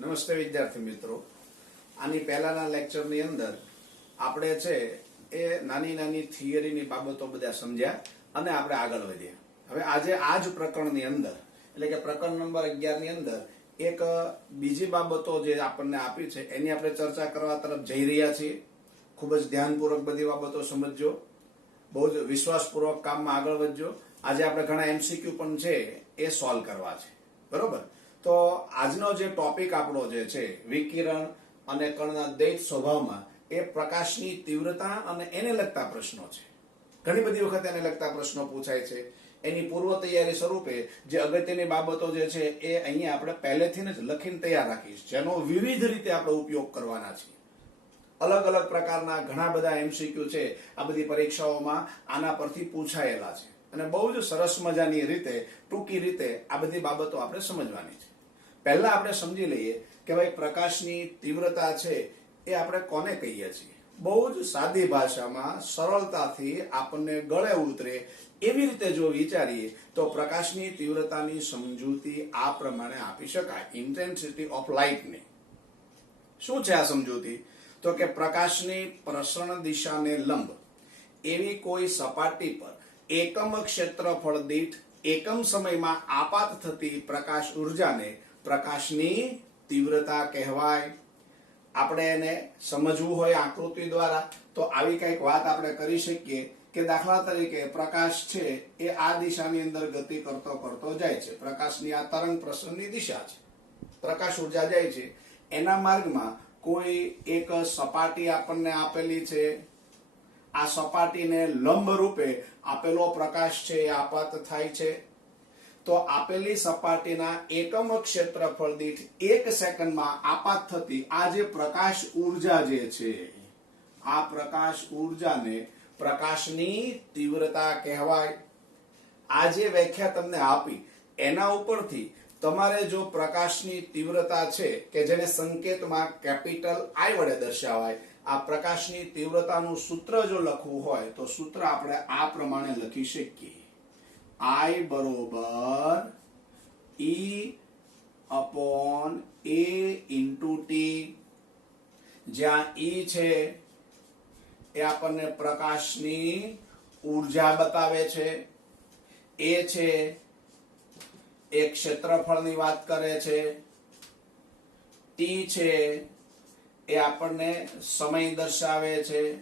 નમસ્તે વિદ્યાર્થી મિત્રો, આની પહેલાના લેક્ચરની અંદર આપણે છે એ નાની નાની થિયરીની બાબતો બધા સમજ્યા અને આપણે આગળ વધ્યા. હવે આજે આ જ પ્રકરણની અંદર એટલે કે પ્રકરણ નંબર 11 ની અંદર એક બીજી બાબતો જે આપણને આપી છે એની આપણે ચર્ચા કરવા તરફ જઈ રહ્યા છીએ. ખૂબ જ ધ્યાનપૂર્વક બધી બાબતો સમજજો, બહુ જ વિશ્વાસપૂર્વક કામમાં આગળ વધજો. આજે આપણે ઘણા એમસીક્યુ પણ છે એ સોલ્વ કરવા છે, બરોબર? તો આજનો જે ટોપિક આપણો જે છે વિકિરણ અને કણના દ્વૈત સ્વભાવમાં એ પ્રકાશની તીવ્રતા અને એને લગતા પ્રશ્નો છે. ઘણી બધી વખત એને લગતા પ્રશ્નો પૂછાય છે. એની પૂર્વ તૈયારી સ્વરૂપે જે અગત્યની બાબતો જે છે એ અહીંયા આપણે પહેલેથી જ લખીને તૈયાર રાખીશ, જેનો વિવિધ રીતે આપણે ઉપયોગ કરવાના છીએ. અલગ અલગ પ્રકારના ઘણા બધા એમસીક્યુ છે આ બધી પરીક્ષાઓમાં આના પરથી પૂછાયેલા છે અને બહુ જ સરસ મજાની રીતે ટૂંકી રીતે આ બધી બાબતો આપણે સમજવાની છે. પહેલા આપણે સમજી લઈએ કે ભાઈ પ્રકાશની તીવ્રતા છે એ આપણે કોને કહીએ છીએ. બહુ જ સાદી ભાષામાં સરળતાથી આપણને ગળે ઉતરે એવી રીતે જો વિચારીએ તો પ્રકાશની તીવ્રતાની સમજૂતી આ પ્રમાણે આપી શકાય. ઇન્ટેન્સિટી ઓફ લાઇટની શું છે આ સમજૂતી? તો કે પ્રકાશની પ્રસરણ દિશાને લંબ એવી કોઈ સપાટી પર એકમ ક્ષેત્રફળ દીઠ એકમ સમયમાં આપાત થતી પ્રકાશ ઉર્જાને પ્રકાશની તીવ્રતા કહેવાય. આપણે એને સમજવું હોય આકૃતિ દ્વારા તો આવી કઈક વાત આપણે કરી શકીએ કે દાખલા તરીકે પ્રકાશ છે એ આ દિશાની અંદર ગતિ કરતો કરતો જાય છે. પ્રકાશની આ તરંગ પ્રસરણની દિશા છે, પ્રકાશ ઉર્જા જાય છે. એના માર્ગમાં કોઈ એક સપાટી આપણને આપેલી છે. આ સપાટીને લંબ રૂપે આપેલો પ્રકાશ છે એ આપાત થાય છે. તો આપેલી સપાટીના એકમ ક્ષેત્રફળ દીઠ 1 સેકન્ડમાં આપાત થતી આ જે પ્રકાશ ઉર્જા જે છે આ પ્રકાશ ઉર્જાને પ્રકાશની તીવ્રતા કહેવાય. આ જે વ્યાખ્યા તમને આપી એના ઉપરથી તમારે જો પ્રકાશની તીવ્રતા છે કે જેને સંકેતમાં કેપિટલ I વડે દર્શાવાય, આ પ્રકાશની તીવ્રતાનું સૂત્ર જો લખવું હોય તો સૂત્ર આપણે આ પ્રમાણે લખી શકીએ. I બરોબર E/A/T, જ્યાં E છે એ આપણને પ્રકાશની ઉર્જા બતાવે છે, A છે એ ક્ષેત્રફળની વાત કરે છે, T છે એ આપણને સમય દર્શાવે છે.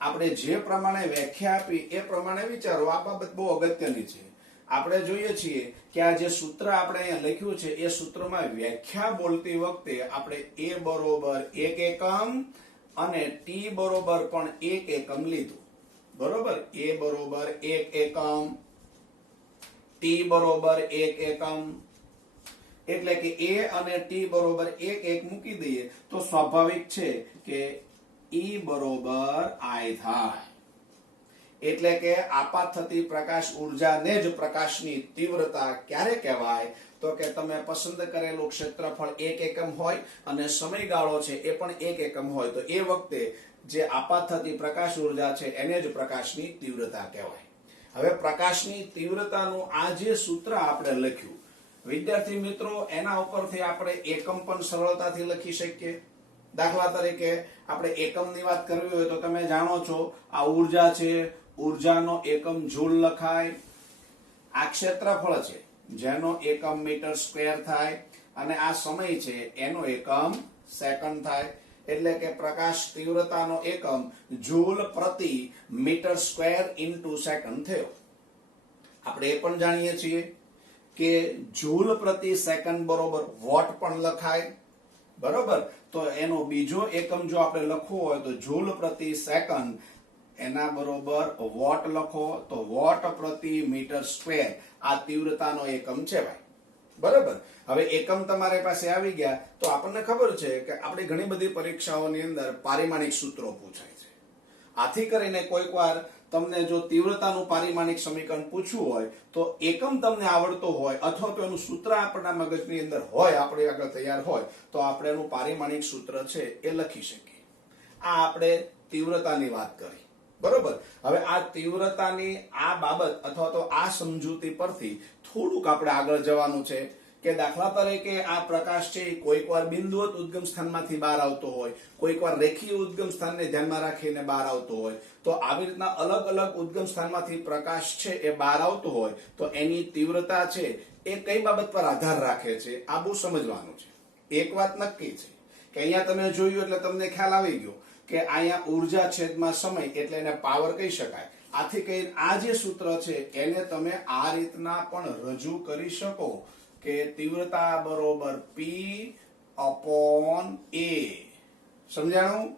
આપણે જે પ્રમાણે વ્યાખ્યા આપી એ પ્રમાણે વિચારો. આ બાબત બહુ અગત્યની છે. આપણે જોઈએ છીએ કે આ જે સૂત્ર આપણે અહીંયા લખ્યું છે એ સૂત્રમાં વ્યાખ્યા બોલતી વખતે આપણે A બરોબર 1 એકમ અને T બરોબર પણ 1 એકમ લીધું, બરોબર? A બરોબર 1 એકમ, T બરોબર 1 એકમ, એટલે કે A અને T બરોબર 1 મૂકી દઈએ તો સ્વાભાવિક છે કે E બરોબર I થાય. એટલે કે આપાત થતી પ્રકાશ ઉર્જાને જ પ્રકાશની તીવ્રતા ક્યારે કહેવાય? તો કે તમે પસંદ કરેલું ક્ષેત્રફળ 1 એકમ હોય અને સમયગાળો છે એ પણ 1 એકમ હોય તો એ વખતે જે આપાત થતી પ્રકાશ ઉર્જા છે એને જ પ્રકાશની તીવ્રતા કહેવાય. હવે પ્રકાશની તીવ્રતાનું આ જે સૂત્ર આપણે લખ્યું વિદ્યાર્થી મિત્રો, એના ઉપરથી આપણે એકમ પણ સરળતાથી લખી શકીએ. દાખલા તરીકે આપણે એકમની વાત કરવી હોય તો તમે જાણો છો આ ઉર્જા છે, ઉર્જાનો એકમ જૂલ લખાય. આ ક્ષેત્રફળ છે જેનો એકમ મીટર સ્ક્વેર થાય અને આ સમય છે એનો એકમ સેકન્ડ થાય. એટલે કે પ્રકાશ તીવ્રતાનો એકમ જૂલ પ્રતિ મીટર સ્ક્વેર ઇન્ટુ સેકન્ડ થયો. આપણે એ પણ જાણીએ છીએ કે જૂલ પ્રતિ સેકન્ડ બરોબર વોટ પણ લખાય, બરોબર? તો એનો બીજો એકમ જો આપણે લખવો હોય તો જૂલ પ્રતિ સેકન્ડ એના બરોબર વોટ લખો તો વોટ પ્રતિ મીટર સ્ક્વેર આ તીવ્રતાનો એકમ છે ભાઈ, બરોબર? હવે એકમ તમારી પાસે આવી ગયા તો આપણને ખબર છે કે આપણે ઘણી બધી પરીક્ષાઓની અંદર પારિમાણિક સૂત્રો પૂછાય છે. આથી કરીને કોઈક વાર તમને જો તીવ્રતાનું પારિમાણિક સમીકરણ પૂછવું હોય તો એકમ તમને આવડતો હોય અથવા તો એનું સૂત્ર આપણા મગજની અંદર હોય, આપણે આગળ તૈયાર હોય તો આપણે એનું પારિમાણિક સૂત્ર છે એ લખી શકીએ. આ આપણે તીવ્રતાની વાત કરી, બરોબર? હવે આ તીવ્રતાની આ બાબત અથવા તો આ સમજૂતી પરથી થોડુંક આપણે આગળ જવાનું છે કે દાખલા તરીકે આ પ્રકાશ છે કોઈક વાર બિંદુવત ઉદ્ગમ સ્થાનમાંથી બહાર આવતો હોય, કોઈક વાર રેખીય ઉદ્ગમ સ્થાનને ધ્યાનમાં રાખીને બહાર આવતો હોય, તો આવી રીતના અલગ અલગ ઉદ્ગમ સ્થાનમાંથી પ્રકાશ છે એ બહાર આવતો હોય તો એની તીવ્રતા છે એ કઈ બાબત પર આધાર રાખે છે, આ બહુ સમજવાનું છે. એક વાત નક્કી છે કે અહીંયા તમે જોયું એટલે તમને ખ્યાલ આવી ગયો કે અહીંયા ઉર્જા છેદમાં સમય એટલે એને પાવર કહી શકાય. આથી કઈ આ જે સૂત્ર છે એને તમે આ રીતના પણ રજૂ કરી શકો કે તીવ્રતા બરોબર P upon A. સમજાણું?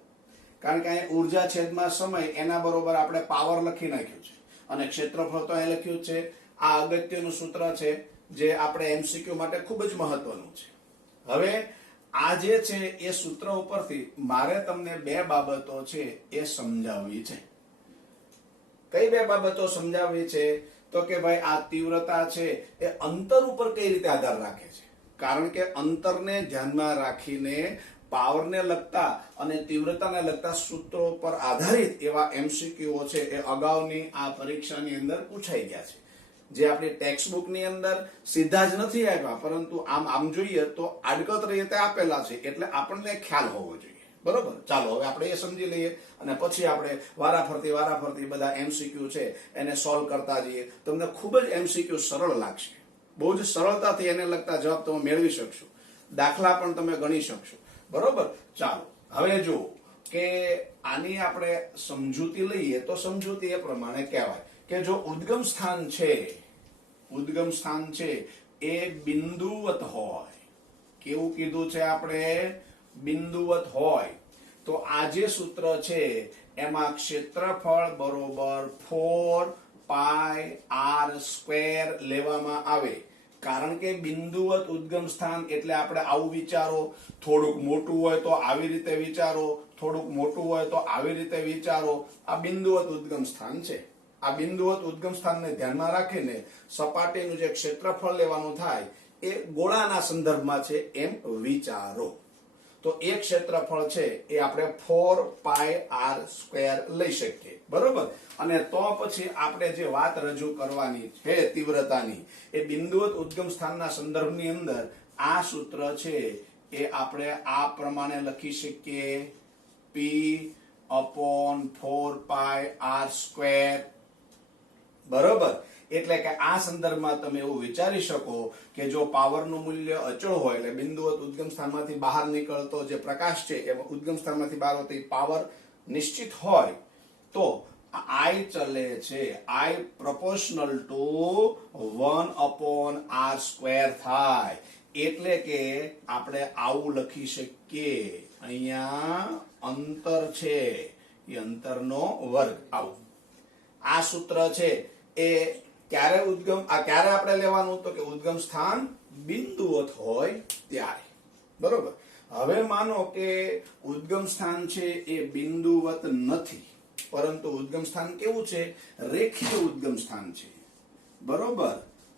કારણ કે અહીંયા ઉર્જા છેદમાં સમય એના બરોબર આપણે પાવર લખી નાખ્યું છે અને ક્ષેત્રફળ તો અહીં લખ્યું છે. આ અગત્યનું સૂત્ર છે જે આપણે MCQ માટે ખૂબ જ મહત્વનું છે. હવે આ જે છે એ સૂત્ર ઉપરથી મારે તમને બે બાબતો છે એ સમજાવવી છે. કઈ બે બાબતો સમજાવવી છે? તો કે ભાઈ આ તીવ્રતા છે એ અંતર ઉપર કઈ રીતે આધાર રાખે છે. કારણ કે અંતરને ધ્યાનમાં રાખીને પાવરને લગતા અને તીવ્રતાને લગતા સૂત્રો પર આધારિત એવા MCQઓ છે એ અગાઉની આ પરીક્ષાની અંદર પૂછાઈ ગયા છે, જે આપણી ટેક્સ્ટ બુકની અંદર સીધા જ નથી આવ્યા, પરંતુ આમ જોઈએ તો આડકત રીતે આપેલા છે એટલે આપણને ખ્યાલ હોવો જોઈએ. બરોબર? ચાલો હવે આપણે એ સમજી લઈએ અને પછી આપણે વારાફરતી બધા MCQ છે એને સોલ્વ કરતા જઈએ. તમને ખૂબ જ MCQ સરળ લાગશે. બહુ જ સરળતાથી એને લગતા જવાબ તમે મેળવી શકશો, દાખલા પણ તમે ગણી શકશો. બરોબર? ચાલો હવે જુઓ કે આની આપણે સમજૂતી લઈએ તો સમજૂતી એ પ્રમાણે કહેવાય કે જો ઉદ્ગમ સ્થાન છે એ બિંદુવત હોય, કેવું કીધું છે આપણે? બિંદુવત હોય તો આ જે સૂત્ર છે એમાં ક્ષેત્રફળ બરોબર 4πr² લેવામાં આવે. કારણ કે બિંદુવત ઉદ્ગમ સ્થાન એટલે આપણે આવું વિચારો, થોડુંક મોટું હોય તો આવી રીતે વિચારો, થોડુંક મોટું હોય તો આવી રીતે વિચારો. આ બિંદુવત ઉદ્ગમ સ્થાન છે. આ બિંદુવત ઉદ્ગમ સ્થાનને ધ્યાનમાં રાખીને સપાટીનું જે ક્ષેત્રફળ લેવાનું થાય એ ગોળાના સંદર્ભમાં છે એમ વિચારો. તો એક ક્ષેત્રફળ છે એ આપણે 4πr² લઈ શકીએ. બરોબર? અને તો પછી આપણે જે વાત રજૂ કરવાની છે તીવ્રતાની, એ બિંદુવત ઉદ્ગમ સ્થાનના સંદર્ભની અંદર આ સૂત્ર છે એ આપણે આ પ્રમાણે લખી શકીએ P upon 4πr². બરોબર? એટલે કે આ સંદર્ભમાં તમે એવું વિચારી શકો કે જો પાવરનું મૂલ્ય અચળ હોય એટલે બિંદુવત ઉદ્ગમ સ્થાનમાંથી બહાર નીકળતો જે પ્રકાશ છે એ ઉદ્ગમ સ્થાનમાંથી બહાર આવતી પાવર નિશ્ચિત હોય તો I ચલે છે I proportional to 1/r² થાય. એટલે કે આપણે આવું લખી શકીએ, અહીંયા અંતર છે એ અંતરનો વર્ગ. આવું આ સૂત્ર છે એ ક્યારે આપણે લેવાનું? તો કે ઉદ્ગમ સ્થાન બિંદુવત હોય ત્યારે. બરોબર? હવે માનો કે ઉદ્ગમ સ્થાન છે એ બિંદુવત નથી, પરંતુ ઉદ્ગમ સ્થાન કેવું છે? રેખીય ઉદ્ગમ સ્થાન છે. બરોબર?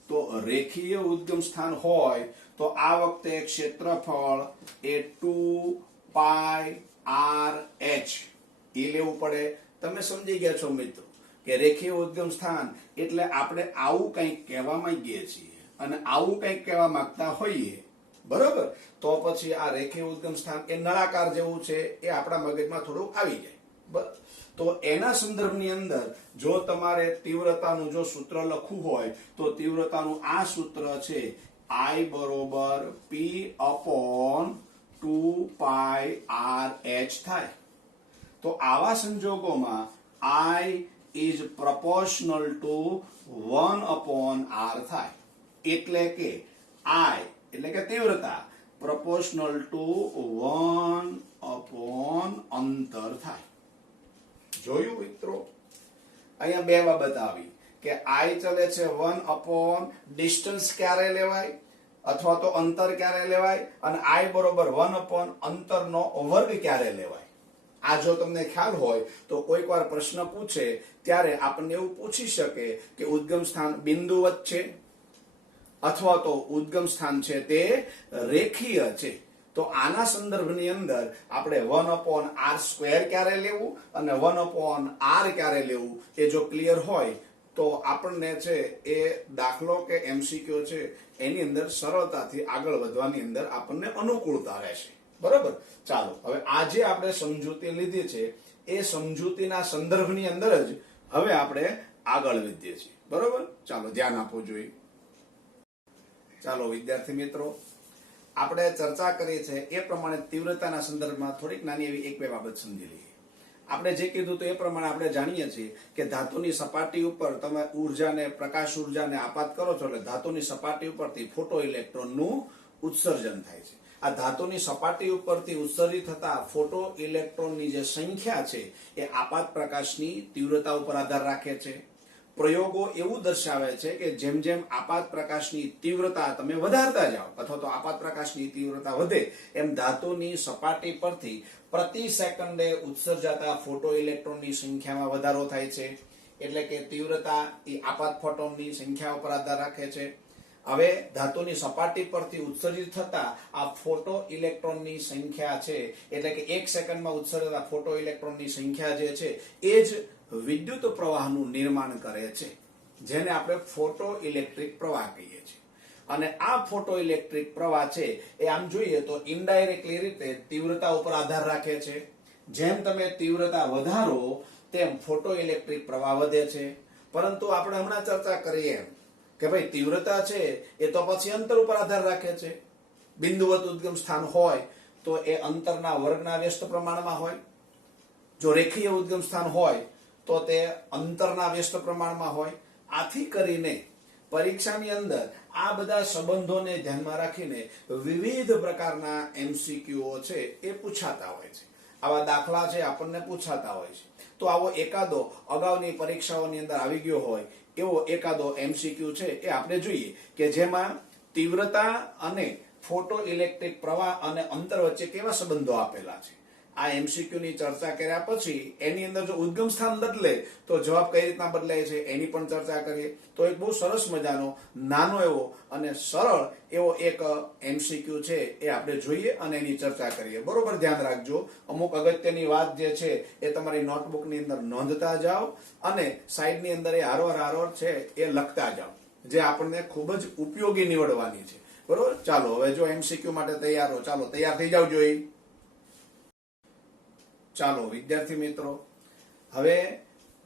તો રેખીય ઉદ્ગમ સ્થાન હોય તો આ વખતે ક્ષેત્રફળ એ 2πrh એ લેવું પડે. તમે સમજી ગયા છો મિત્રો કે રેખીય ઉદ્ગમ સ્થાન એટલે આપણે આવું કંઈક કહેવા માંગીએ છીએ અને આવું કંઈક કહેવા માંગતા હોઈએ. બરોબર? તો પછી આ રેખીય ઉદ્ગમ સ્થાન એ નળાકાર જેવું છે એ આપણા મગજમાં થોડું આવી જાય. તો એના સંદર્ભની અંદર જો તમારે તીવ્રતાનું જો સૂત્ર લખવું હોય તો તીવ્રતાનું આ સૂત્ર છે I બરોબર P upon 2πrh થાય. તો આવા સંજોગોમાં I is proportional to 1/r થાય. એટલે કે I એટલે કે તીવ્રતા proportional to 1/ અંતર થાય. જોયું મિત્રો? અહીંયા બે બાબત આવી કે I ચલે છે 1/ ડિસ્ટન્સ ક્યારે લેવાય અથવા તો અંતર ક્યારે લેવાય, અને I બરોબર 1/ અંતરનો વર્ગ ક્યારે લેવાય. આ જો તમને ખ્યાલ હોય તો કોઈક વાર પ્રશ્ન પૂછે ત્યારે આપણને એવું પૂછી શકે કે ઉદ્ગમ સ્થાન બિંદુવત છે અથવા તો ઉદ્ગમ સ્થાન છે તે રેખીય છે. તો આના સંદર્ભની અંદર આપણે 1/r² ક્યારે લેવું અને 1/r ક્યારે લેવું એ જો ક્લિયર હોય તો આપણને છે એ દાખલો કે એમસીક્યુ છે એની અંદર સરળતાથી આગળ વધવાની અંદર આપણને અનુકૂળતા રહેશે. બરોબર. ચાલો હવે આજે આપણે સમજૂતી લીધી છે એ સમજૂતીના સંદર્ભની અંદર જ હવે આપણે આગળ વધીએ છીએ. બરોબર. ચાલો ધ્યાન આપવું જોઈએ. ચાલો વિદ્યાર્થી મિત્રો, આપણે ચર્ચા કરી છે એ પ્રમાણે તીવ્રતાના સંદર્ભમાં થોડીક નાની એવી એક બે બાબત સમજી લઈએ. આપણે જે કીધું તો એ પ્રમાણે આપણે જાણીએ છીએ કે ધાતુની સપાટી ઉપર તમે ઉર્જાને, પ્રકાશ ઉર્જાને આપાત કરો છો એટલે ધાતુની સપાટી ઉપરથી ફોટો ઇલેક્ટ્રોનનું ઉત્સર્જન થાય છે. આ ધાતુની સપાટી ઉપરથી ઉત્સર્જિત થતા ફોટો ઇલેક્ટ્રોનની જે સંખ્યા છે એ આપાત પ્રકાશની તીવ્રતા ઉપર આધાર રાખે છે. પ્રયોગો એવું દર્શાવે છે કે જેમ જેમ આપાત પ્રકાશની તીવ્રતા તમે વધારતા જાઓ અથવા તો આપાત પ્રકાશની તીવ્રતા વધે એમ ધાતુની સપાટી પરથી પ્રતિ સેકન્ડે ઉત્સર્જાતા ફોટો ઇલેક્ટ્રોનની સંખ્યામાં વધારો થાય છે. એટલે કે તીવ્રતા એ આપાત ફોટોનની સંખ્યા ઉપર આધાર રાખે છે. હવે ધાતુની સપાટી પરથી ઉત્સર્જિત થતા આ ફોટો ઇલેક્ટ્રોનની સંખ્યા છે એટલે કે એક સેકન્ડમાં ઉત્સર્જાતા ફોટો ઇલેક્ટ્રોનની સંખ્યા જે છે એ જ વિદ્યુત પ્રવાહનું નિર્માણ કરે છે, જેને આપણે ફોટો ઇલેક્ટ્રિક પ્રવાહ કહીએ છીએ. અને આ ફોટો ઇલેક્ટ્રિક પ્રવાહ છે એ આમ જોઈએ તો ઇનડાયરેક્ટલી રીતે તીવ્રતા ઉપર આધાર રાખે છે. જેમ તમે તીવ્રતા વધારો તેમ ફોટો ઇલેક્ટ્રિક પ્રવાહ વધે છે. પરંતુ આપણે હમણાં ચર્ચા કરીએ કે ભાઈ તીવ્રતા છે એ તો પછી અંતર ઉપર આધાર રાખે છે. બિંદુવત ઉદ્ગમ સ્થાન હોય તો એ અંતરના વર્ગના વ્યસ્ત પ્રમાણમાં હોય. જો રેખીય ઉદ્ગમ સ્થાન હોય તો તે અંતરના વ્યસ્ત પ્રમાણમાં હોય. આથી કરીને પરીક્ષાની અંદર આ બધા સંબંધોને ધ્યાનમાં રાખીને વિવિધ પ્રકારના એમસીક્યુઓ છે એ પૂછાતા હોય છે. આવા દાખલા છે આપણને પૂછાતા હોય છે. તો આવો એકાદો અગાઉની પરીક્ષાઓની અંદર આવી ગયો હોય એવો એકાદો એમસીક્યુ છે એ આપણે જોઈએ કે જેમાં તીવ્રતા અને ફોટો ઇલેક્ટ્રિક પ્રવાહ અને અંતર વચ્ચે કેવા સંબંધો આપેલા છે. આ એમસીક્યુ ની ચર્ચા કર્યા પછી એની અંદર જો ઉદ્ગમ સ્થાન બદલે તો જવાબ કઈ રીતના બદલાય છે એની પણ ચર્ચા કરીએ. તો એક બહુ સરસ મજાનો નાનો એવો અને સરળ એવો એક એમસીક્યુ છે એ આપણે જોઈએ અને એની ચર્ચા કરીએ. બરોબર. ધ્યાન રાખજો, અમુક અગત્યની વાત જે છે એ તમારી નોટબુક ની અંદર નોંધતા જાઓ અને સાઈડ ની અંદર એ હારોર છે એ લખતા જાઓ, જે આપણને ખૂબ જ ઉપયોગી નીવડવાની છે. બરોબર. ચાલો હવે જો એમસીક્યુ માટે તૈયાર હો, ચાલો તૈયાર થઈ જાવ જોઈએ. ચાલો વિદ્યાર્થી મિત્રો, હવે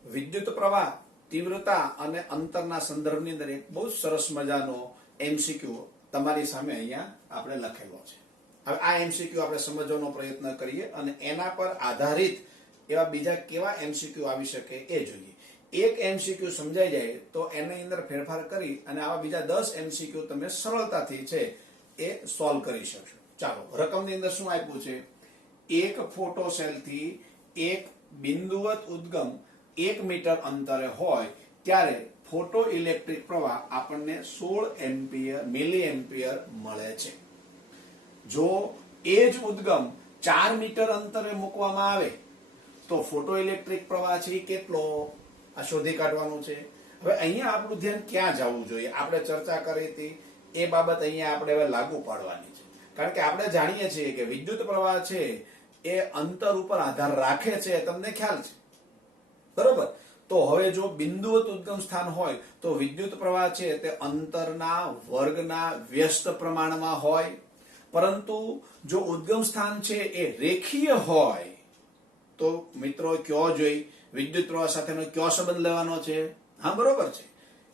વિદ્યુત પ્રવાહ, તીવ્રતા અને અંતરના સંદર્ભની અંદર એક બહુ સરસ મજાનો એમસીક્યુ તમારી સામે અહીંયા આપણે લખેલો છે. હવે આ એમસીક્યુ આપણે સમજવાનો પ્રયત્ન કરીએ અને એના પર આધારિત એવા બીજા કેવા એમસીક્યુ આવી શકે એ જોઈએ. એક એમસીક્યુ સમજાઈ જાય તો એની અંદર ફેરફાર કરી અને આવા બીજા 10 એમસીક્યુ તમે સરળતાથી છે એ સોલ્વ કરી શકશો. ચાલો, રકમની અંદર શું આપ્યું છે? એક ફોટો સેલથી એક બિંદુવત ઉદ્ગમ 1 મીટર અંતરે હોય ત્યારે ફોટો ઇલેક્ટ્રિક પ્રવાહ આપણને 16 મિલી એમ્પિયર મળે છે. જો એ જ ઉદ્ગમ 4 મીટર અંતરે મૂકવામાં આવે તો ફોટો ઇલેક્ટ્રિક પ્રવાહ છે કેટલો, આ શોધી કાઢવાનું છે. હવે અહીંયા આપણું ધ્યાન ક્યાં જવું જોઈએ? આપણે ચર્ચા કરી હતી એ બાબત અહીંયા આપણે હવે લાગુ પાડવાની છે. કારણ કે આપણે જાણીએ છીએ કે વિદ્યુત પ્રવાહ છે એ અંતર ઉપર આધાર રાખે છે, તમને ખ્યાલ છે. બરોબર. તો હવે જો બિંદુવત ઉદ્ગમ સ્થાન હોય તો વિદ્યુત પ્રવાહ છે તે અંતરના વર્ગના વ્યસ્ત પ્રમાણમાં હોય. પરંતુ જો ઉદ્ગમ સ્થાન છે એ રેખીય હોય તો મિત્રો કયો જોઈ વિદ્યુત પ્રવાહ સાથેનો કયો સંબંધ લેવાનો છે? હા, બરોબર છે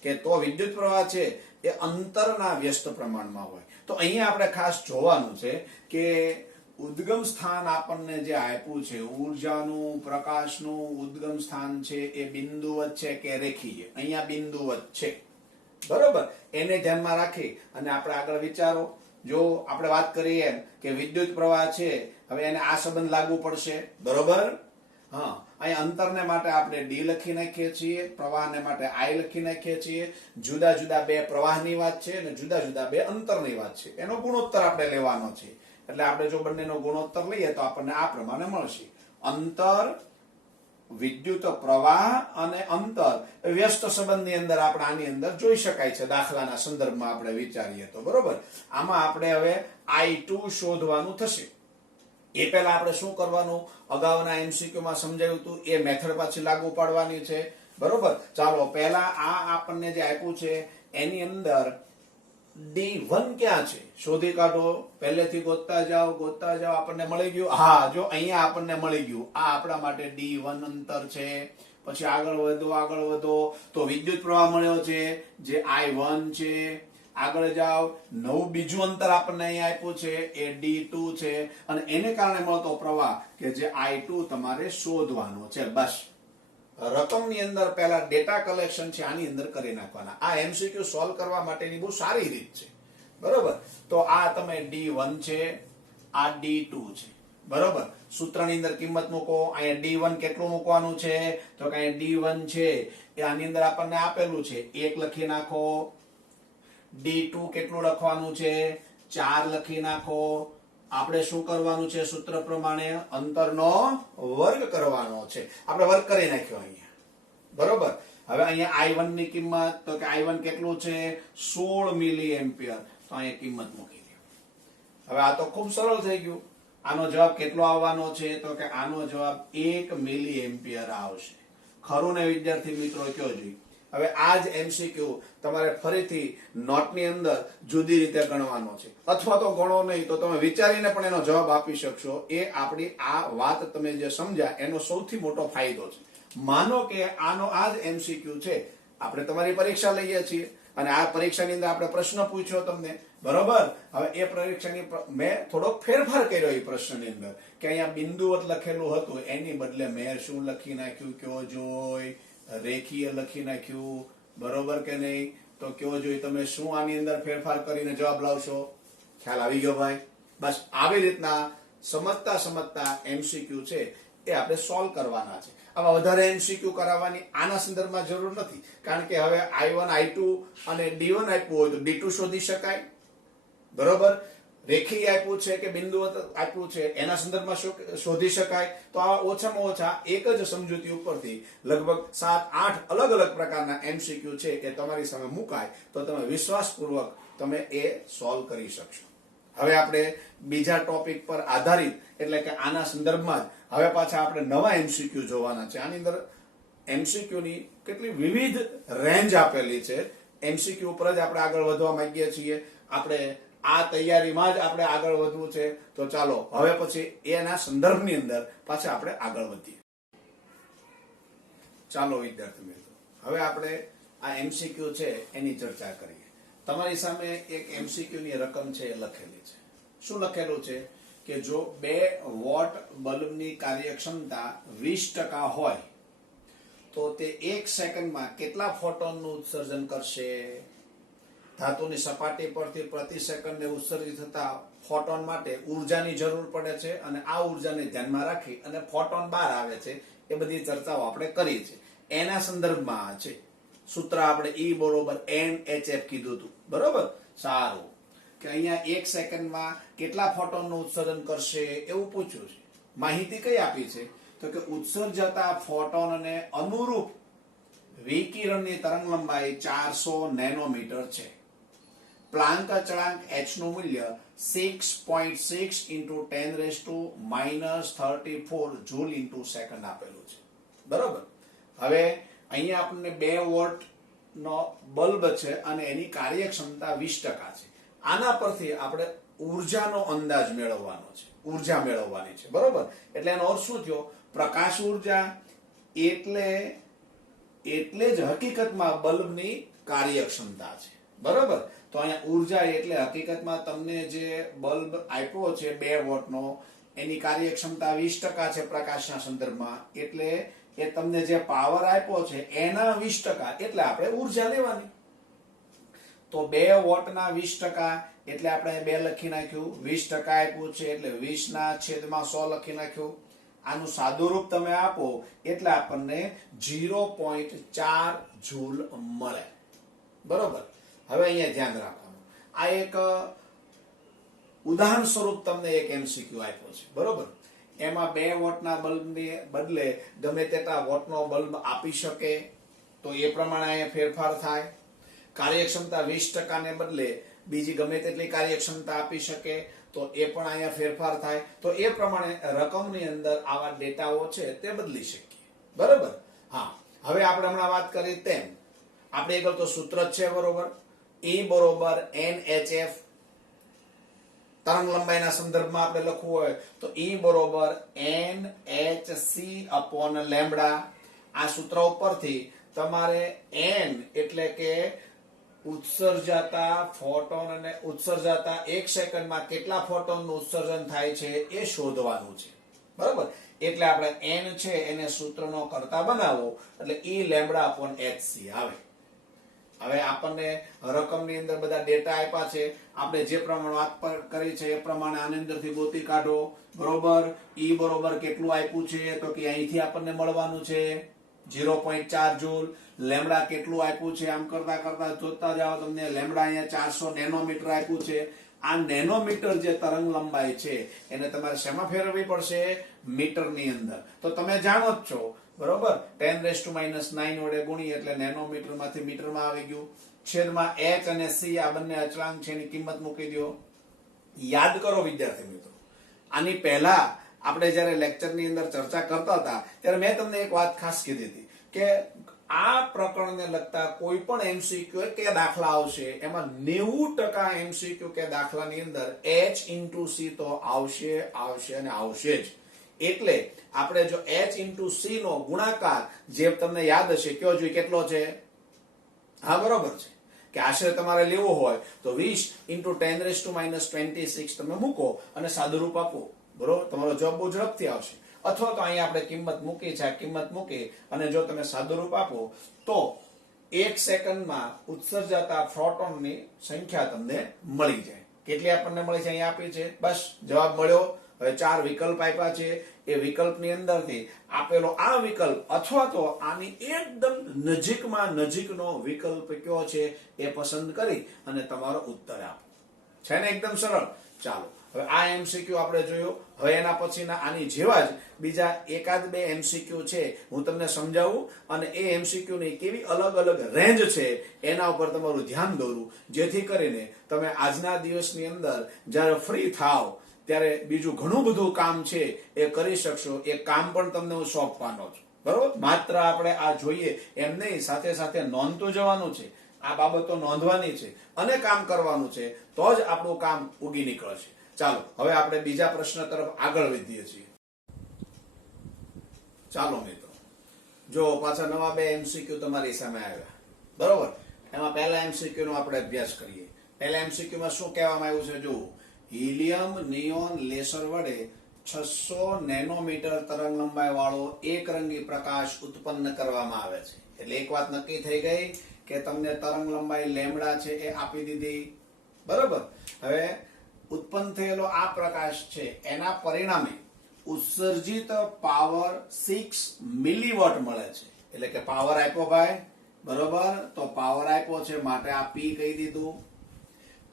કે તો વિદ્યુત પ્રવાહ છે એ અંતરના વ્યસ્ત પ્રમાણમાં હોય. તો અહીંયા આપણે ખાસ જોવાનું છે કે ઉદ્ગમ સ્થાન આપણને જે આપ્યું છે, ઉર્જાનું, પ્રકાશનું ઉદ્ગમ સ્થાન છે એ બિંદુવત છે કે રેખીય? અહીંયા બિંદુવત છે. બરોબર. એને ધ્યાનમાં રાખી અને આપણે આગળ વિચારો. જો આપણે વાત કરીએ એમ કે વિદ્યુત પ્રવાહ છે હવે એને આ સંબંધ લાગુ પડશે. બરોબર. હા, અહીં અંતરને માટે આપણે ડી લખી નાખીએ છીએ, પ્રવાહને માટે આઈ લખી નાખીએ છીએ. જુદા જુદા બે પ્રવાહની વાત છે અને જુદા જુદા બે અંતરની વાત છે. એનો ગુણોત્તર આપણે લેવાનો છે. એટલે આપણે જો બંનેનો ગુણોત્તર લઈએ તો આપણને આ પ્રમાણે મળશે. અંતર, વિદ્યુત પ્રવાહ અને અંતર વ્યસ્ત સંબંધની અંદર આપણે આની અંદર જોઈ શકાય છે. દાખલાના સંદર્ભમાં આપણે વિચારીએ તો. બરોબર. આમાં આપણે હવે I2 શોધવાનું થશે. એ પહેલા આપણે શું કરવાનું? અગાઉના એમસીક્યુ માં સમજાવ્યું હતું એ મેથડ પાછી લાગુ પાડવાની છે. બરોબર. ચાલો પહેલા આ આપણને જે આપ્યું છે એની અંદર D1 ક્યાં છે શોધી કાઢો. પહેલેથી ગોતતા જાઓ આપણને મળી ગયું. હા, જો અહીંયા આપણને મળી ગયું. આ આપણા માટે D1 અંતર છે. પછી આગળ વધો તો વિદ્યુત પ્રવાહ મળ્યો છે જે I1 છે. આગળ જાઓ, નવું બીજું અંતર આપણને અહીંયા આપ્યું છે એ D2 છે અને એને કારણે મળતો પ્રવાહ કે જે I2 તમારે શોધવાનો છે. બસ રકમની અંદર પહેલા ડેટા કલેક્શન છે આની અંદર કરી નાખવાના. આ એમસીક્યુ સોલ્વ કરવા માટેની બહુ સારી રીત છે. બરોબર. તો આ તમે D1 છે, આ D2 છે. બરોબર. સૂત્રની અંદર કિંમત મૂકો. અહીંયા D1 કેટલું મૂકવાનું છે તો કે અહીંયા D1 છે એ આની અંદર આપણને આપેલું છે 1 લખી નાખો. D2 કેટલું લખવાનું છે 4 લખી નાખો. આપણે શું કરવાનું છે સૂત્ર પ્રમાણે અંતરનો વર્ગ કરવાનો છે. આપણે વર્ગ કરી નાખ્યો અહીંયા. બરોબર. હવે અહીંયા I1 ની કિંમત તો કે I1 કેટલું છે 16 મિલી એમ્પિયર. તો અહીંયા કિંમત મૂકી દો. હવે આ તો ખૂબ સરળ થઈ ગયું. આનો જવાબ કેટલો આવવાનો છે તો કે આનો જવાબ 1 મિલી એમ્પિયર આવશે. ખરું ને વિદ્યાર્થી મિત્રો? કયો જોઈએ. હવે આ જ એમસીક્યુ તમારે ફરીથી નોટની અંદર જુદી રીતે ગણવાનો છે, અથવા તો ગણો નહીં તો તમે વિચારીને પણ એનો જવાબ આપી શકશો. એ આપણી આ વાત તમે જે સમજ્યા એનો સૌથી મોટો ફાયદો છે. માનો કે આનો આ જ એમસીક્યુ છે, આપણે તમારી પરીક્ષા લઈએ છીએ અને આ પરીક્ષાની અંદર આપણે પ્રશ્ન પૂછ્યો તમને. બરોબર. હવે એ પરીક્ષાની મેં થોડોક ફેરફાર કર્યો એ પ્રશ્નની અંદર કે અહીંયા બિંદુવત લખેલું હતું એની બદલે મેં શું લખી નાખ્યું કયો જોઈ, રેખીય લખી નાખ્યું. બરોબર કે નહીં? તો કયો જોઈ તમે શું આની અંદર ફેરફાર કરીને જવાબ લાવશો? ખ્યાલ આવી ગયો ભાઈ? બસ આવી રીતના સમજતા એમસીક્યુ છે એ આપણે સોલ્વ કરવાના છે. આમાં વધારે એમસીક્યુ કરાવવાની આના સંદર્ભમાં જરૂર નથી, કારણ કે હવે I1 I2 અને D1 આપ્યું હોય તો D2 શોધી શકાય. બરોબર. રેખીય આપ્યું છે કે બિંદુવત આપ્યું છે એના સંદર્ભમાં શોધી શકાય. તો આ ઓછામાં ઓછા એક જ સમજૂતી ઉપરથી લગભગ 7-8 અલગ અલગ પ્રકારના એમસીક્યુ છે એ તમારી સામે મુકાય તો તમે વિશ્વાસપૂર્વક તમે એ સોલ્વ કરી શકશો. હવે આપણે બીજા ટોપિક પર આધારિત એટલે કે આના સંદર્ભમાં જ હવે પાછા આપણે નવા એમસીક્યુ જોવાના છે. આની અંદર એમસીક્યુ ની કેટલી વિવિધ રેન્જ આપેલી છે. એમસીક્યુ ઉપર જ આપણે આગળ વધવા માંગીએ છીએ. આપણે આ તૈયારીમાં જ આપણે આગળ વધવું છે. તો ચાલો હવે પછી એના સંદર્ભની અંદર પાછા આપણે આગળ વધીએ. ચાલો વિદ્યાર્થી મિત્રો, હવે આપણે આ એમસીક્યુ છે એની ચર્ચા કરીએ. તમારી સામે એક એમસીક્યુ ની રકમ છે એ લખેલી છે. શું લખેલું છે કે જો 2 વોટ બલ્બની કાર્યક્ષમતા 20% હોય તો તે 1 સેકન્ડમાં કેટલા ફોટોનનું ઉત્સર્જન કરશે? ધાતુની સપાટી પરથી પ્રતિ સેકન્ડે ઉત્સર્જિત થતા ફોટોન માટે ઉર્જાની જરૂર પડે છે અને આ ઉર્જાને ધ્યાનમાં રાખી અને ફોટોન બહાર આવે છે. એ બધી ચર્ચાઓ આપણે કરી છે. એના સંદર્ભમાં છે સૂત્ર આપણે E બરોબર NHF કીધું હતું. બરોબર. સારું. કે અહીંયા 1 સેકન્ડમાં કેટલા ફોટોનનું ઉત્સર્જન કરશે એવું પૂછ્યું છે. માહિતી કઈ આપી છે તો કે ઉત્સર્જતા ફોટોનને અનુરૂપ વિકિરણની તરંગ લંબાઈ 400 નેનોમીટર છે. પ્લાન્ક અચળાંક h નું મૂલ્ય 6.6 × 10⁻³ જૂલ × સેકન્ડ આપેલું છે. બરોબર. હવે અહીંયા આપણને 2 વોટ નો બલ્બ છે અને એની કાર્યક્ષમતા 20% છે. આના પરથી આપણે ઉર્જાનો અંદાજ મેળવવાનો છે. ઉર્જા મેળવવાની છે. બરોબર. એટલે એનો અર્થ શું થયો? પ્રકાશ ઉર્જા એટલે જ હકીકતમાં બલ્બની કાર્યક્ષમતા છે. બરોબર. તો અહીંયા ઉર્જા એટલે હકીકતમાં તમને જે બલ્બ આપ્યો છે 2 વોટનો એની કાર્યક્ષમતા 20% છે પ્રકાશના સંદર્ભમાં. એટલે એ તમને જે પાવર આપ્યો છે એના 20% એટલે આપણે ઉર્જા લેવાની. તો 2 વોટના 20% એટલે આપણે 2 લખી નાખ્યું. 20% આપ્યું છે એટલે 20/100 લખી નાખ્યું. આનું સાદું રૂપ તમે આપો એટલે આપણને 0.4 જૂલ મળે. બરોબર. હવે અહીંયા ધ્યાન રાખવાનું, આ એક ઉદાહરણ સ્વરૂપ તમને એક એમસીક્યુ આપ્યો છે. બરોબર. એમાં 2 વોટના બલ્બને બદલે ગમે તેટલા વોટનો બલ્બ આપી શકે તો એ પ્રમાણે અહીંયા ફેરફાર થાય. કાર્યક્ષમતા 20% ને બદલે બીજી ગમે તેટલી કાર્યક્ષમતા આપી શકે તો એ પણ અહીંયા ફેરફાર થાય. તો એ પ્રમાણે રકમની અંદર આવા ડેટાઓ છે તે બદલી શકીએ. બરોબર. હા, હવે આપણે હમણાં વાત કરી તેમ આપણે આગળ તો સૂત્ર જ છે, બરોબર. E બરોબર NHF, તરંગ લંબાઈના સંદર્ભમાં આપણે લખવું હોય તો E બરોબર NHC અપોન લેમ્બડા. આ સૂત્ર ઉપરથી તમારે n એટલે કે ઉત્સર્જાતા ફોટોન અને ઉત્સર્જાતા 1 સેકન્ડમાં કેટલા ફોટોનનું ઉત્સર્જન થાય છે એ શોધવાનું છે, બરાબર. એટલે આપણે n છે એને સૂત્રનો કરતા બનાવો એટલે E લેમ્બડા અપોન HC આવે. હવે આપણને રકમની અંદર બધા ડેટા આપ્યા છે, આપણે જે પ્રમાણે વાત કરી છે એ પ્રમાણે આની અંદરથી ગોતી કાઢો, બરોબર. E બરોબર કેટલું આપ્યું છે તો કે અહીંથી આપણને મળવાનું છે 0.4 જૂલ. લેમ્બડા કેટલું આપ્યું છે આમ કરતા કરતા જોતા જાઓ, તમને લેમ્બડા અહીંયા 400 નેનોમીટર આપ્યું છે. આ નેનોમીટર જે તરંગ લંબાઈ છે એને તમારે શેમાં ફેરવવી પડશે? મીટરની અંદર. તો તમે જાણો જ છો, બરોબર. 10⁻⁹ વડે ગુણી એટલે નેનોમીટર માંથી મીટરમાં આવી ગયું. છેદમાં h અને c આ બંને અચળાંક છે એની કિંમત મૂકી દો. યાદ કરો વિદ્યાર્થી મિત્રો, આની પહેલા આપણે જ્યારે લેક્ચરની અંદર ચર્ચા કરતા હતા ત્યારે મેં તમને એક વાત ખાસ કીધી હતી કે આ પ્રકરણને લગતા કોઈ પણ એમસીક્યુ કે દાખલા આવશે એમાં 90% એમસીક્યુ કે દાખલાની અંદર h into c તો આવશે આવશે અને આવશે જ. એટલે આપણે જો h into c નો ગુણાકાર જે તમને યાદ હશે કયો જોઈએ કેટલો છે? હા, બરોબર છે કે આશરે તમારે લેવો હોય તો 20 × 10⁻26 તમે મૂકો અને સાદુરૂપ આપો, બરોબર. તમારો જવાબ બહુ ઝડપથી આવશે. અથવા તો અહીંયા આપણે કિંમત મૂકી છે, આ કિંમત મૂકી અને જો તમે સાદુરૂપ આપો તો 1 સેકન્ડમાં ઉત્સર્જાતા ફોટોનની સંખ્યા તમને મળી જાય. કેટલી આપણને મળી છે અહીંયા આપી છે, બસ જવાબ મળ્યો. હવે 4 વિકલ્પ આપ્યા છે, એ વિકલ્પની અંદરથી આપેલો આ વિકલ્પ અથવા તો આની એકદમ નજીકમાં નજીકનો વિકલ્પ કયો છે એ પસંદ કરી અને તમારો ઉત્તર આપો. છે ને એકદમ સરળ. ચાલો હવે આ એમસીક્યુ આપણે જોયો. હવે એના પછીના આની જેવા જ બીજા એકાદ બે એમસીક્યુ છે હું તમને સમજાવું અને એ એમસીક્યુ ની કેવી અલગ અલગ રેન્જ છે એના ઉપર તમારું ધ્યાન દોરું, જેથી કરીને તમે આજના દિવસની અંદર જ્યારે ફ્રી થાવ ત્યારે બીજું ઘણું બધું કામ છે એ કરી શકશો. એ કામ પણ તમને હું સોંપવાનો છું, બરોબર. માત્ર આપણે આ જોઈએ એમ નહીં, સાથે સાથે નોંધતું જવાનું છે, આ બાબતો નોંધવાની છે અને કામ કરવાનું છે, તો જ આપણું કામ ઉગી નીકળશે. ચાલો હવે આપણે બીજા પ્રશ્ન તરફ આગળ વધીએ છીએ. ચાલો મિત્રો, જો પાછા નવા બે એમસીક્યુ તમારી સામે આવ્યા, બરોબર. એમાં પહેલા એમસીક્યુ નો આપણે અભ્યાસ કરીએ. પહેલા એમસીક્યુ માં શું કહેવામાં આવ્યું છે? જો હિલિયમ નિયોન લેસર વડે 600 નેનોમીટર તરંગ લંબાઈ વાળો એકરંગી પ્રકાશ ઉત્પન્ન કરવામાં આવે છે. એટલે એક વાત નક્કી થઈ ગઈ કે તમને તરંગ લંબાઈ લેમ્બડા છે એ આપી દીધી, બરોબર. હવે ઉત્પન્ન થયેલો આ પ્રકાશ છે એના પરિણામે ઉત્સર્જિત પાવર 6 મિલીવોટ મળે છે. એટલે કે પાવર આપ્યો ભાઈ, બરોબર. તો પાવર આપ્યો છે માટે આ પી કહી દીધું.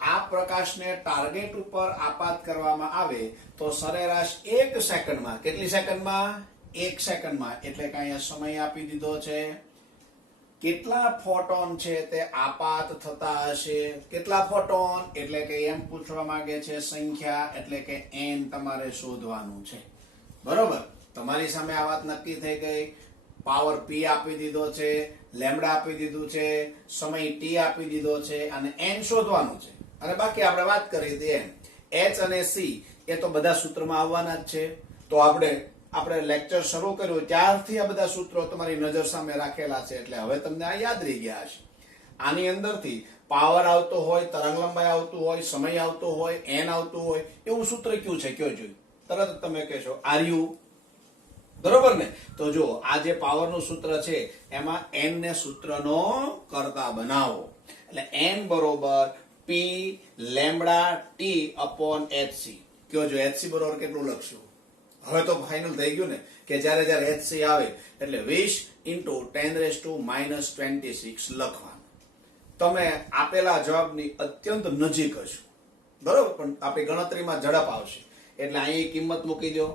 આ પ્રકાશને ટાર્ગેટ ઉપર આપાત કરવામાં આવે તો સરેરાશ 1 સેકન્ડમાં, કેટલી સેકન્ડમાં? 1 સેકન્ડમાં, એટલે કે અહીંયા સમય આપી દીધો છે. કેટલા ફોટોન છે તે આપાત થતા હશે? કેટલા ફોટોન? એટલે કે એમ પૂછવા માંગે છે સંખ્યા, એટલે કે n તમારે શોધવાનું છે, બરોબર. તમારી સામે આ વાત નક્કી થઈ ગઈ. પાવર p આપી દીધો છે, લેમ્બડા આપી દીધું છે, સમય t આપી દીધો છે અને n શોધવાનું છે. અને બાકી આપણે વાત કરી હતી એમ h અને c એ તો બધા સૂત્રમાં આવવાના જ છે. તો આપણે લેક્ચર શરૂ કર્યું ત્યારથી આ બધા સૂત્રો તમારી નજર સામે રાખેલા છે, એટલે હવે તમને આ યાદ રહી ગયા હશે. આની અંદરથી પાવર આવતો હોય, તરંગ લંબાઈ આવતું હોય, સમય આવતો હોય, n આવતું હોય, એવું સૂત્ર કયું છે કયો જોયું? તરત તમે કહેશો આર્યુ, બરોબર ને. તો જો આ જે પાવરનું સૂત્ર છે એમાં n ને સૂત્રનો કરતા બનાવો. એટલે n બરોબર p lambda t upon hc. કયો જો hc બરોબર કેટલું લખશું? હવે તો ફાઇનલ થઈ ગયું ને કે જ્યારે જ્યારે hc આવે એટલે 20 × 10⁻26 લખવાનું. તમે આપેલા જવાબની અત્યંત નજીક હશો, બરોબર. પણ આપણી ગણતરીમાં ઝડપ આવશે એટલે અહીં કિંમત મૂકી દો.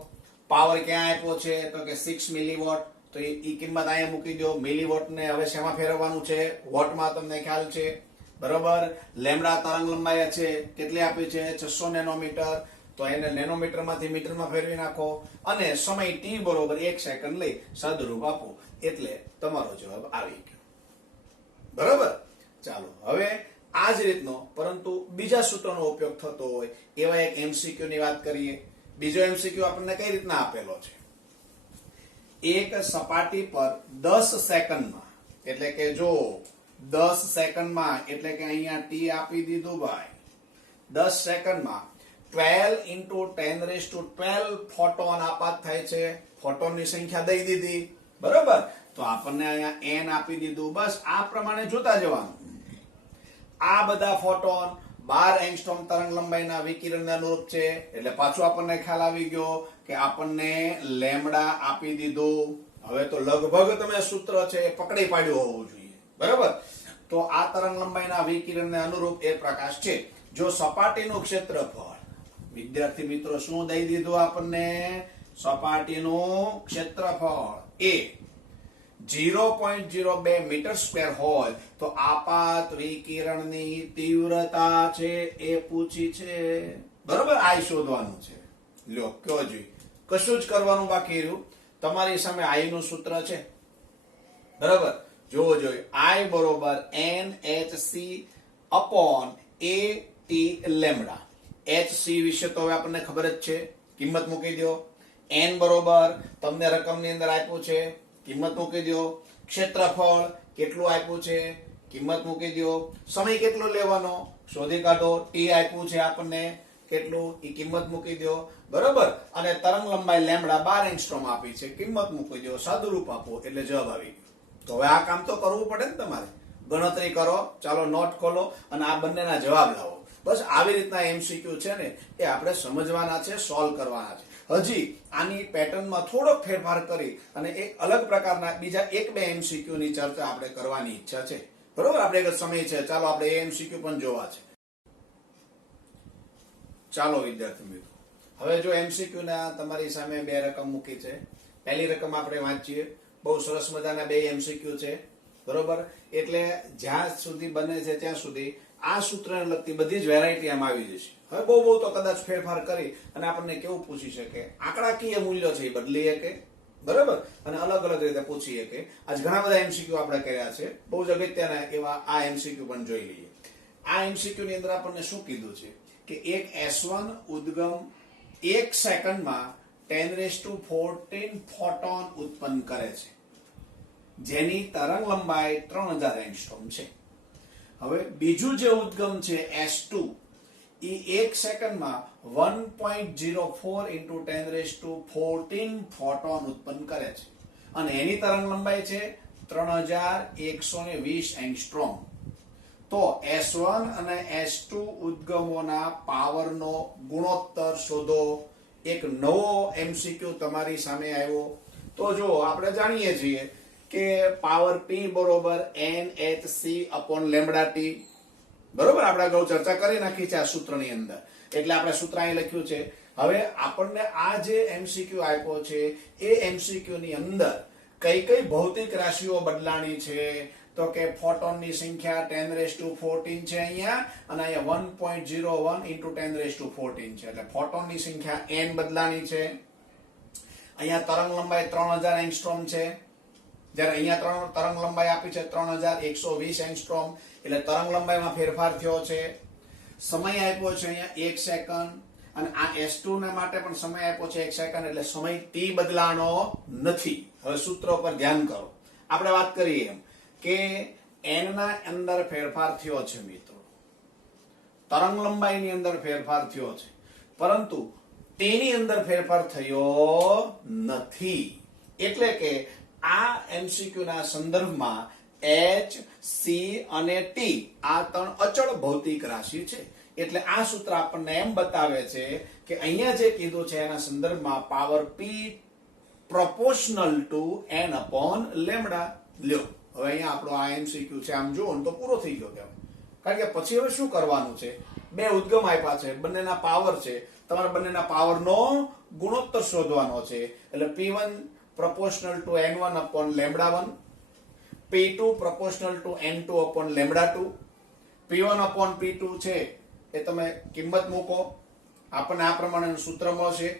પાવર ક્યાં આપ્યો છે તો કે 6 મિલીવોટ, તો એ કિંમત અહીંયા મૂકી દો. મિલીવોટ ને હવે શેમાં ફેરવવાનું છે? વોટમાં. તમને ખ્યાલ છે, બરોબર. લેમ્બડા તરંગ લંબાઈ છે કેટલી આપી છે? 600 નેનોમીટર. તો એને નેનોમીટરમાંથી મીટરમાં ફેરવી નાખો અને સમય t બરોબર 1 સેકન્ડ લઈ સાદુરૂપ આપો એટલે તમારો જવાબ આવી ગયો. બરાબર. ચાલો હવે આ જ રીતનો પરંતુ બીજા સૂત્રનો ઉપયોગ થતો હોય એવા એક એમસીક્યુ ની વાત કરીએ. બીજો એમસીક્યુ આપણને કઈ રીતના આપેલો છે? એક સપાટી પર 10 સેકન્ડમાં, એટલે કે જો 10 સેકન્ડમાં એટલે કે અહીંયા t આપી દીધું ભાઈ, 10 સેકન્ડમાં 12 into 10 raised to 12 ફોટોન આપાત થાય છે. ફોટોનની સંખ્યા દઈ દીધી. બરોબર. તો આપણને અહીંયા n આપી દીધું. બસ આ પ્રમાણે જોતા જવાનું. આ બધા ફોટોન 12 એંગસ્ટ્રોમ તરંગ લંબાઈના વિકિરણને અનુરૂપ છે. એટલે પાછું આપણને ખ્યાલ આવી ગયો કે આપણને લેમ્ડા આપી દીધું. હવે તો લગભગ તમે સૂત્ર છે એ પકડી પાડ્યું હોવું જોઈએ. બરાબર. તો આ તરંગ લંબાઈના વિકિરણને અનુરૂપ એ પ્રકાશ છે. જો સપાટીનું ક્ષેત્રફળ, વિદ્યાર્થી મિત્રો શું દઈ દીધું આપણને? સપાટીનું ક્ષેત્રફળ એ 0.02 મીટર સ્ક્વેર હોય તો આપાત વિકિરણની તીવ્રતા છે એ પૂછી છે. બરોબર. આ શોધવાનું છે. લ્યો કયો જોઈ, કશું જ કરવાનું બાકી રહ્યું. તમારી સામે I નું સૂત્ર છે. બરાબર. જોવો જોઈએ. I બરોબર NHC upon AT lambda. HC વિશે તો હવે આપણને ખબર જ છે, કિંમત મૂકી દો. N બરોબર તમને રકમની અંદર આપ્યું છે, કિંમત મૂકી દો. ક્ષેત્રફળ કેટલું આપ્યું છે, કિંમત મૂકી દો. સમય કેટલો લેવાનો શોધી કાઢો. t આપ્યું છે આપણને કેટલું, એ કિંમત મૂકી દો. બરોબર. અને તરંગ લંબાઈ લેમ્ડા 12 એંગસ્ટ્રોમ આપી છે, કિંમત મૂકી દો, સાદુરૂપ આપો એટલે જવાબ આવી ગયો. તો હવે આ કામ તો કરવું પડે ને તમારે. ગણતરી કરો, ચાલો નોટ ખોલો અને આ બંનેના જવાબ લાવો. બસ આવી રીતના એમસીક્યુ છે ને એ આપણે સમજવાના છે, સોલ્વ કરવાના છે. હજી આની પેટર્નમાં થોડોક ફેરફાર કરી અને એક અલગ પ્રકારના બીજા 1-2 એમસીક્યુ ની ચર્ચા આપણે કરવાની ઈચ્છા છે. બરોબર. આપણે એક સમય છે, ચાલો આપણે એ એમસીક્યુ પણ જોવા છે. ચાલો વિદ્યાર્થી મિત્રો, હવે જો એમસીક્યુ ના તમારી સામે 2 રકમ મૂકી છે. પહેલી રકમ આપણે વાંચીએ. બહુ સરસ મજાના 2 એમસીક્યુ છે. બરોબર. એટલે જ્યાં સુધી બને છે ત્યાં સુધી આ સૂત્રને લગતી બધી જ વેરાયટી આમાં આવી જશે. હવે બહુ તો કદાચ ફેરફાર કરી અને આપણને કેવું પૂછી શકે, આંકડાકીય મૂલ્યો છે એ બદલી શકે. બરાબર. અને અલગ અલગ રીતે પૂછી શકે. આજ ઘણા બધા એમસીક્યુ આપણે કર્યા છે. બહુ જ અગત્યના એવા આ એમસીક્યુ પણ જોઈ લઈએ. આ એમસીક્યુ ની અંદર આપણને શું કીધું છે કે એક S1 ઉદ્ગમ 1 સેકન્ડમાં 10⁻14 ફોટોન ઉત્પન્ન કરે છે, જેની તરંગ લંબાઈ 3000 એંગસ્ટ્રોમ છે. હવે બીજું જે ઉદ્ગમ છે S2 એ 1 સેકન્ડમાં 1.04 into 10⁻14 ફોટોન ઉત્પન્ન કરે છે અને એની તરંગ લંબાઈ છે 3120 એંગસ્ટ્રોમ. તો S1 અને S2 ઉદ્ગમોના પાવરનો ગુણોત્તર શોધો. એક નવો એમસીક્યુ તમારી સામે આવ્યો. તો જો આપણે જાણીએ છીએ કે પાવર P બરોબર NHC upon લેમ્ડા t. બરોબર. આપણે અગાઉ ચર્ચા કરી નાખી છે આ સૂત્રની અંદર, એટલે આપણે સૂત્ર અહીં લખ્યું છે. હવે આપણને આ જે એમસીક્યુ આપ્યો છે એ એમસીક્યુ ની અંદર કઈ કઈ ભૌતિક રાશિઓ બદલાણી છે તો કે ફોટોનની સંખ્યા 10⁻14 છે અહીંયા અને અહીંયા 1.01 into 10⁻14 છે. એટલે ફોટોનની સંખ્યા n બદલાણી છે. અહીંયા તરંગ લંબાઈ 3000 એંગસ્ટ્રોમ છે, જ્યારે અહીંયા તરંગ લંબાઈ આપી છે 3120 એંગસ્ટ્રોમ. એટલે તરંગ લંબાઈમાં ફેરફાર થયો છે. સમય આપ્યો છે અહીંયા 1 સેકન્ડ અને આ S2 ના માટે પણ સમય આપ્યો છે 1 સેકન્ડ. એટલે સમય t બદલાનો નથી. હવે સૂત્ર પર ધ્યાન કરો. આપણે વાત કરીએ એમ કે n ના અંદર ફેરફાર થયો છે મિત્રો, તરંગ લંબાઈની અંદર ફેરફાર થયો છે, પરંતુ t ની અંદર ફેરફાર થયો નથી. એટલે કે આ એમસીક્યુ ના સંદર્ભમાં H, C અને T આ 3 અચળ ભૌતિક રાશિ છે. એટલે આ સૂત્ર આપણને એમ બતાવે છે કે અહીંયા જે કીધું છે એના સંદર્ભમાં power P proportional to n upon lambda. લ્યો હવે અહીંયા આપણો આ એમસીક્યુ છે, આમ જુઓ તો પૂરો થઈ ગયો કહેવાય. કારણ કે પછી હવે શું કરવાનું છે, 2 ઉદ્ગમ આપ્યા છે, બંનેના પાવર છે, તમારે બંનેના પાવરનો ગુણોત્તર શોધવાનો છે. એટલે P1 proportional to n1 upon lambda 1, P2 proportional to n2 upon lambda 2. P1 upon P2 છે એ તમે કિંમત મૂકો. આપણને આ પ્રમાણેનું સૂત્ર મળશે.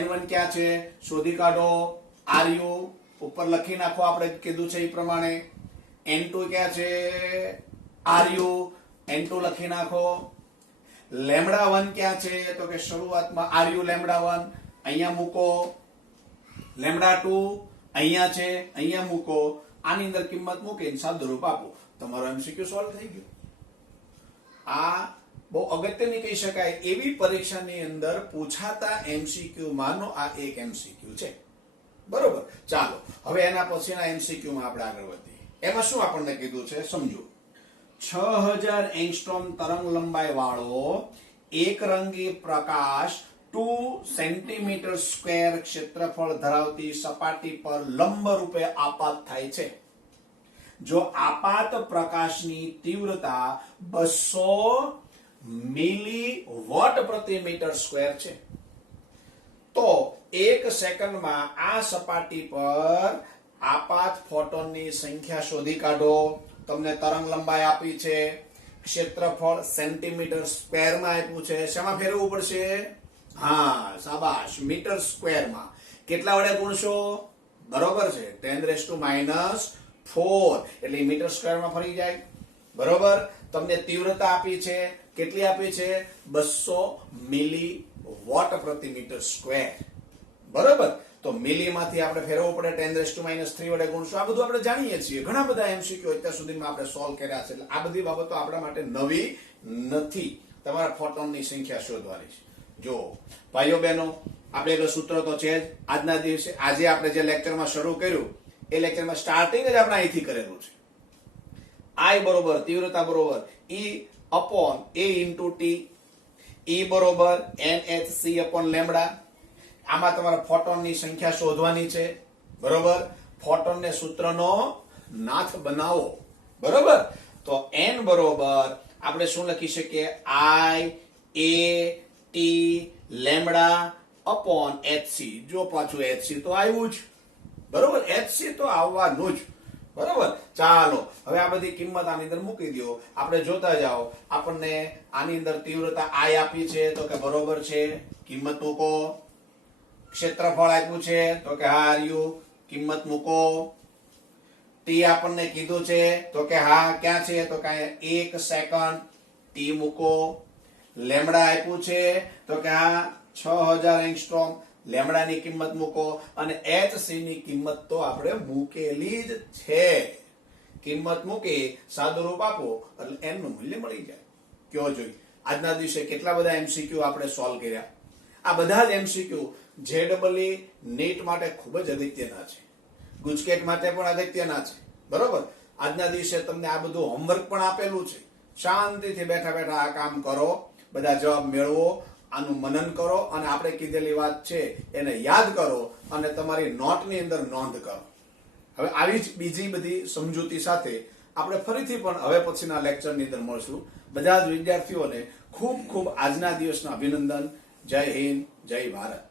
N1 ક્યાં છે શોધી કાઢો. RU ઉપર લખી નાખો, આપણે કીધું છે એ પ્રમાણે. N2 ક્યાં છે RU, N2 લખી નાખો. લેમ્ડા 1 ક્યાં છે તો કે શરૂઆતમાં RU લેમ્ડા 1 અહીંયા મૂકો. લેમ્ડા 2 અહીંયા છે, અહીંયા મૂકો. આની અંદર કિંમત મૂકીને સાદુરૂપ આપો, તમારો MCQ સોલ્વ થઈ ગયો. આ બહુ અગત્યની કહી શકાય એવી પરીક્ષાની અંદર પૂછાતા MCQ માંનો આ એક MCQ છે. બરોબર, ચાલો હવે એના પછીના MCQ માં આપણે આગળ વધીએ. એમાં શું આપણને કીધું છે સમજો. 6000 એંગસ્ટ્રોમ તરંગ લંબાઈ વાળો એકરંગી પ્રકાશ 2 સેન્ટીમીટર સ્ક્વેર ક્ષેત્રફળ ધરાવતી સપાટી પર લંબ રૂપે આપાત થાય છે. જો આપાત પ્રકાશની તીવ્રતા 200 મિલીવોટ પ્રતિ મીટર સ્ક્વેર છે, તો 1 સેકન્ડમાં આ સપાટી પર આપાત ફોટોનની સંખ્યા શોધી કાઢો. તમને તરંગ લંબાઈ આપી છે, ક્ષેત્રફળ સેન્ટીમીટર સ્ક્વેરમાં આપ્યું છે. શેમાં ફેરવવું પડશે? હા શાબાશ, મીટર સ્ક્વેરમાં. કેટલા વડે ગુણશો? બરોબર છે, 10⁻⁴ એટલે મીટર સ્ક્વેરમાં ફરી જાય. બરોબર, તમને તીવ્રતા આપી છે, કેટલી આપી છે? 200 મિલીવોટ પ્રતિ મીટર સ્ક્વેર. બરોબર, તો મિલીમાંથી આપણે ફેરવવું પડે, 10⁻³ વડે ગુણશું. આ બધું આપણે જાણીએ છીએ, ઘણા બધા MCQ અત્યાર સુધીમાં આપણે સોલ્વ કર્યા છે. એટલે આ બધી બાબતો આપણા માટે નવી નથી. તમારા ફોટોનની સંખ્યા શોધવાની છે. જો ભાઈઓ બહેનો, આપણે એટલે સૂત્ર તો છે જ. આજના દિવસે આજે આપણે જે લેક્ચરમાં શરૂ કર્યું એ લેક્ચરમાં સ્ટાર્ટિંગ જ આપણે અહીંથી કરેલું છે. I બરોબર તીવ્રતા બરોબર E/A × T, E બરોબર NhC/λ. આમાં તમારા ફોટોનની સંખ્યા શોધવાની છે. બરોબર, ફોટોનને સૂત્રનો નાથ બનાવો. બરોબર, તો N બરોબર આપણે શું લખી શકીએ? I/A/T/λ/hc. જો પાછું hc તો આવ્યું જ. બરોબર, hc તો આવવાનું જ. બરોબર, ચાલો હવે આ બધી કિંમત આની અંદર મૂકી દો. આપણે જોતા જાઓ. આપણને આની અંદર તીવ્રતા I આપી છે તો કે બરોબર છે, કિંમત મૂકો. ક્ષેત્રફળ આપ્યું છે તો કે હા RU, કિંમત મૂકો. T આપણને કીધું છે તો કે હા ક્યાં છે તો કે 1 સેકન્ડ, T મૂકો. લેમ્ડા આપ્યું છે તો કે હા 6000 એંગસ્ટ્રોમ, લેમ્ડાની કિંમત મૂકો. અને hc ની કિંમત તો આપણે મૂકેલી જ છે. કિંમત મૂકી સાદુરૂપ આપો એટલે n નું મૂલ્ય મળી જાય. કયો જોઈ આજના દિવસે કેટલા બધા MCQ આપણે સોલ્વ કર્યા. આ બધા જ MCQ JEE નીટ માટે ખૂબ જ અગત્યના છે, ગુજકેટ માટે પણ અગત્યના છે. બરોબર, આજના દિવસે તમને આ બધું હોમવર્ક પણ આપેલું છે. શાંતિથી બેઠા બેઠા આ કામ કરો, બધા જવાબ મેળવો, આનું મનન કરો અને આપણે કીધેલી વાત છે એને યાદ કરો અને તમારી નોટની અંદર નોંધ કરો. હવે આવી જ બીજી બધી સમજૂતી સાથે આપણે ફરીથી પણ હવે પછીના લેક્ચરની અંદર મળશું. બધા જ વિદ્યાર્થીઓને ખૂબ ખૂબ આજના દિવસના અભિનંદન. જય હિન્દ, જય ભારત.